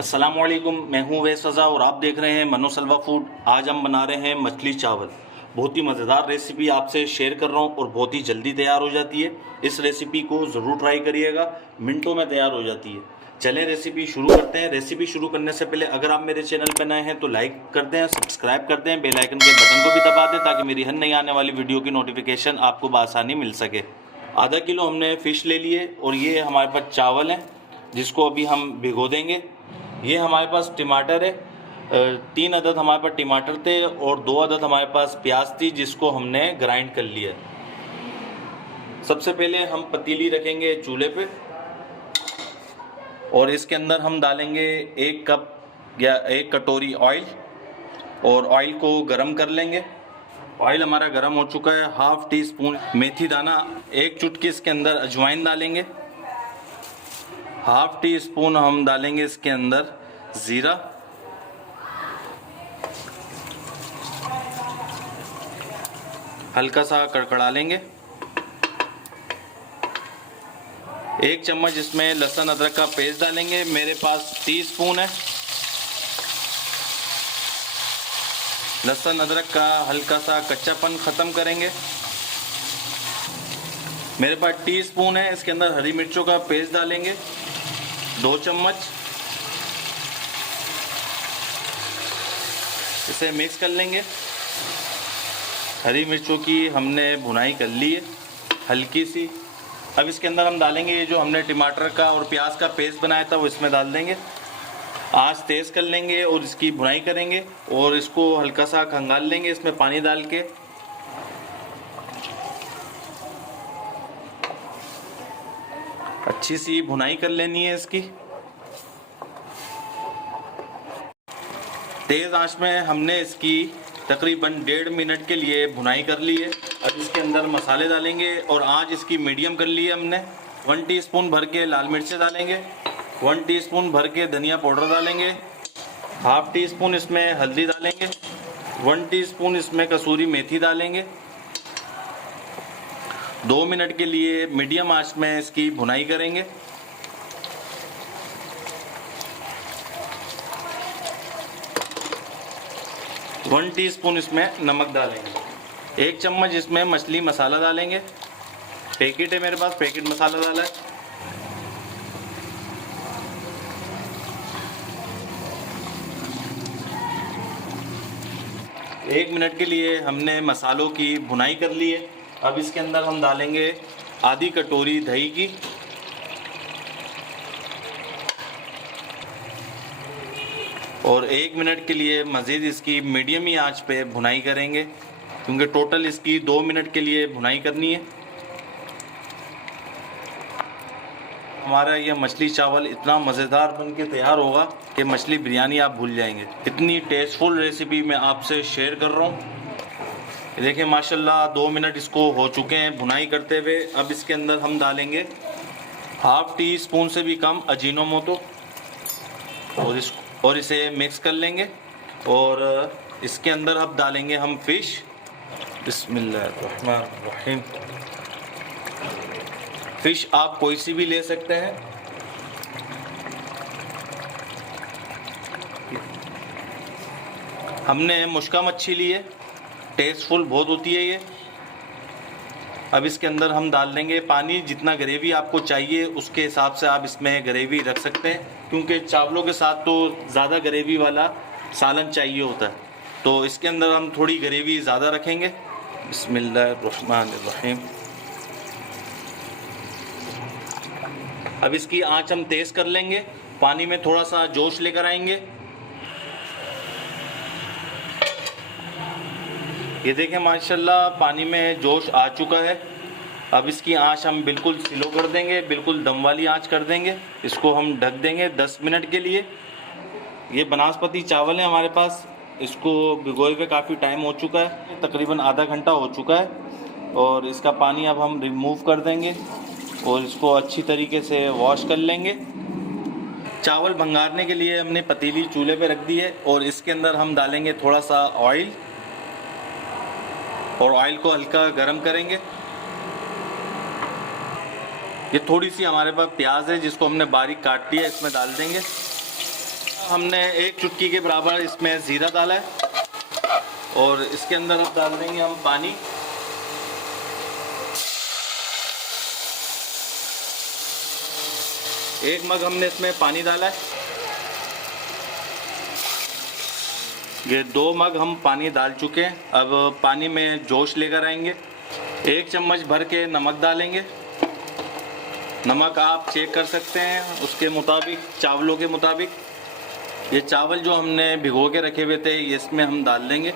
अस्सलामुअलैकुम, मैं हूं वैस रज़ा और आप देख रहे हैं मनोसलवा फूड। आज हम बना रहे हैं मछली चावल। बहुत ही मज़ेदार रेसिपी आपसे शेयर कर रहा हूं और बहुत ही जल्दी तैयार हो जाती है। इस रेसिपी को ज़रूर ट्राई करिएगा, मिनटों में तैयार हो जाती है। चलें रेसिपी शुरू करते हैं। रेसिपी शुरू करने से पहले अगर आप मेरे चैनल पर नए हैं तो लाइक कर दें, सब्सक्राइब कर दें, बेल आइकन के बटन को भी दबा दें ताकि मेरी हर नई आने वाली वीडियो की नोटिफिकेशन आपको बआसानी मिल सके। आधा किलो हमने फ़िश ले लिए और ये हमारे पास चावल हैं जिसको अभी हम भिगो देंगे। ये हमारे पास टमाटर है, 3 अदद हमारे पास टमाटर थे और 2 अदद हमारे पास प्याज थी जिसको हमने ग्राइंड कर लिया। सबसे पहले हम पतीली रखेंगे चूल्हे पे और इसके अंदर हम डालेंगे 1 कप या 1 कटोरी ऑयल और ऑयल को गरम कर लेंगे। ऑयल हमारा गरम हो चुका है। हाफ टी स्पून मेथी दाना, 1 चुटकी इसके अंदर अजवाइन डालेंगे, हाफ टी स्पून हम डालेंगे इसके अंदर ज़ीरा, हल्का सा कड़कड़ा लेंगे। 1 चम्मच इसमें लहसुन अदरक का पेस्ट डालेंगे, मेरे पास टीस्पून है। लहसुन अदरक का हल्का सा कच्चापन ख़त्म करेंगे। मेरे पास टीस्पून है, इसके अंदर हरी मिर्चों का पेस्ट डालेंगे 2 चम्मच। इसे मिक्स कर लेंगे। हरी मिर्चों की हमने भुनाई कर ली है हल्की सी। अब इसके अंदर हम डालेंगे ये जो हमने टमाटर का और प्याज का पेस्ट बनाया था वो इसमें डाल देंगे। आंच तेज़ कर लेंगे और इसकी भुनाई करेंगे और इसको हल्का सा खंगाल लेंगे इसमें पानी डाल के। अच्छी सी भुनाई कर लेनी है इसकी। तेज़ आंच में हमने इसकी तकरीबन 1.5 मिनट के लिए भुनाई कर ली है। अब इसके अंदर मसाले डालेंगे और आंच इसकी मीडियम कर ली है हमने। 1 टीस्पून भर के लाल मिर्चें डालेंगे, 1 टीस्पून भर के धनिया पाउडर डालेंगे, हाफ टी स्पून इसमें हल्दी डालेंगे, 1 टीस्पून इसमें कसूरी मेथी डालेंगे। 2 मिनट के लिए मीडियम आंच में इसकी भुनाई करेंगे। वन टीस्पून इसमें नमक डालेंगे। 1 चम्मच इसमें मछली मसाला डालेंगे। पैकेट है मेरे पास, पैकेट मसाला डाला है। एक मिनट के लिए हमने मसालों की भुनाई कर ली है। अब इसके अंदर हम डालेंगे आधी कटोरी दही की, और 1 मिनट के लिए मज़ीद इसकी मीडियम ही आंच पे भुनाई करेंगे क्योंकि टोटल इसकी 2 मिनट के लिए भुनाई करनी है। हमारा यह मछली चावल इतना मज़ेदार बन के तैयार होगा कि मछली बिरयानी आप भूल जाएंगे। इतनी टेस्टफुल रेसिपी मैं आपसे शेयर कर रहा हूँ। देखिए माशाल्लाह 2 मिनट इसको हो चुके हैं भुनाई करते हुए। अब इसके अंदर हम डालेंगे हाफ टी स्पून से भी कम अजीनोमोटो और इसे मिक्स कर लेंगे। और इसके अंदर अब डालेंगे हम फिश। बिस्मिल्लाहिर्रहमानिर्रहीम। फिश आप कोई सी भी ले सकते हैं। हमने मुश्का मच्छी ली है, टेस्टफुल बहुत होती है ये। अब इसके अंदर हम डाल देंगे पानी। जितना ग्रेवी आपको चाहिए उसके हिसाब से आप इसमें ग्रेवी रख सकते हैं क्योंकि चावलों के साथ तो ज़्यादा ग्रेवी वाला सालन चाहिए होता है, तो इसके अंदर हम थोड़ी ग्रेवी ज़्यादा रखेंगे। बिस्मिल्लाहिर्रहमानिर्रहीम। अब इसकी आंच हम तेज़ कर लेंगे, पानी में थोड़ा सा जोश लेकर आएंगे। ये देखें माशाल्लाह पानी में जोश आ चुका है। अब इसकी आंच हम बिल्कुल स्लो कर देंगे, बिल्कुल दम वाली आंच कर देंगे। इसको हम ढक देंगे 10 मिनट के लिए। ये बनास्पति चावल है हमारे पास, इसको भिगोए हुए काफ़ी टाइम हो चुका है, तकरीबन आधा घंटा हो चुका है। और इसका पानी अब हम रिमूव कर देंगे और इसको अच्छी तरीके से वॉश कर लेंगे। चावल भंगारने के लिए हमने पतीली चूल्हे पे रख दी है और इसके अंदर हम डालेंगे थोड़ा सा ऑयल और ऑयल को हल्का गरम करेंगे। ये थोड़ी सी हमारे पास प्याज है जिसको हमने बारीक काट लिया, इसमें डाल देंगे। हमने 1 चुटकी के बराबर इसमें ज़ीरा डाला है और इसके अंदर अब डाल देंगे हम पानी। एक मग हमने इसमें पानी डाला है। ये 2 मग हम पानी डाल चुके हैं। अब पानी में जोश लेकर आएंगे। 1 चम्मच भर के नमक डालेंगे। नमक आप चेक कर सकते हैं उसके मुताबिक, चावलों के मुताबिक। ये चावल जो हमने भिगो के रखे हुए थे ये इसमें हम डाल देंगे।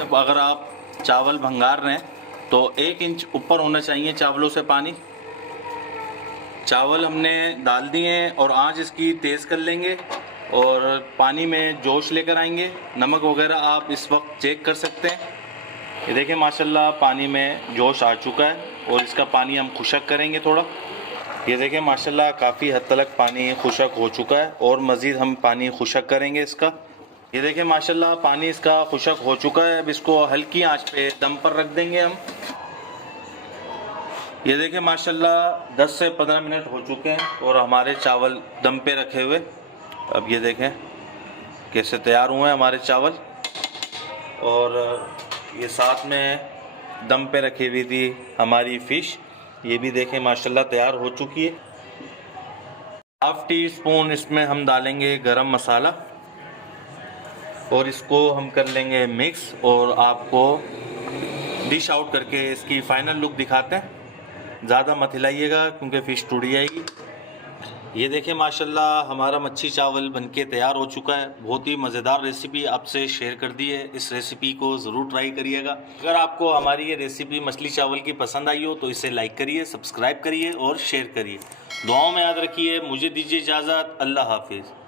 अब अगर आप चावल भंगार रहे हैं तो 1 इंच ऊपर होना चाहिए चावलों से पानी। चावल हमने डाल दिए हैं और आंच इसकी तेज़ कर लेंगे और पानी में जोश लेकर आएंगे। नमक वगैरह आप इस वक्त चेक कर सकते हैं। ये देखिए माशाल्लाह पानी में जोश आ चुका है और इसका पानी हम खुशक करेंगे थोड़ा। ये देखिए माशाल्लाह काफ़ी हद तक पानी खुशक हो चुका है और मज़ीद हम पानी खुशक करेंगे इसका। ये देखिए माशाल्लाह पानी इसका खुशक हो चुका है। अब इसको हल्की आंच पे दम पर रख देंगे हम। ये देखिए माशाल्लाह 10 से 15 मिनट हो चुके हैं और हमारे चावल दम पे रखे हुए। अब ये देखें कैसे तैयार हुए हैं हमारे चावल। और ये साथ में दम पे रखी हुई थी हमारी फ़िश, ये भी देखें माशाल्लाह तैयार हो चुकी है। 1/2 टीस्पून इसमें हम डालेंगे गरम मसाला और इसको हम कर लेंगे मिक्स और आपको डिश आउट करके इसकी फ़ाइनल लुक दिखाते हैं। ज़्यादा मत हिलाइएगा क्योंकि फ़िश टूट जाएगी। ये देखिए माशाल्लाह हमारा मच्छी चावल बनके तैयार हो चुका है। बहुत ही मज़ेदार रेसिपी आपसे शेयर कर दी है। इस रेसिपी को ज़रूर ट्राई करिएगा। अगर आपको हमारी ये रेसिपी मछली चावल की पसंद आई हो तो इसे लाइक करिए, सब्सक्राइब करिए और शेयर करिए। दुआओं में याद रखिए। मुझे दीजिए इजाज़त। अल्लाह हाफिज़।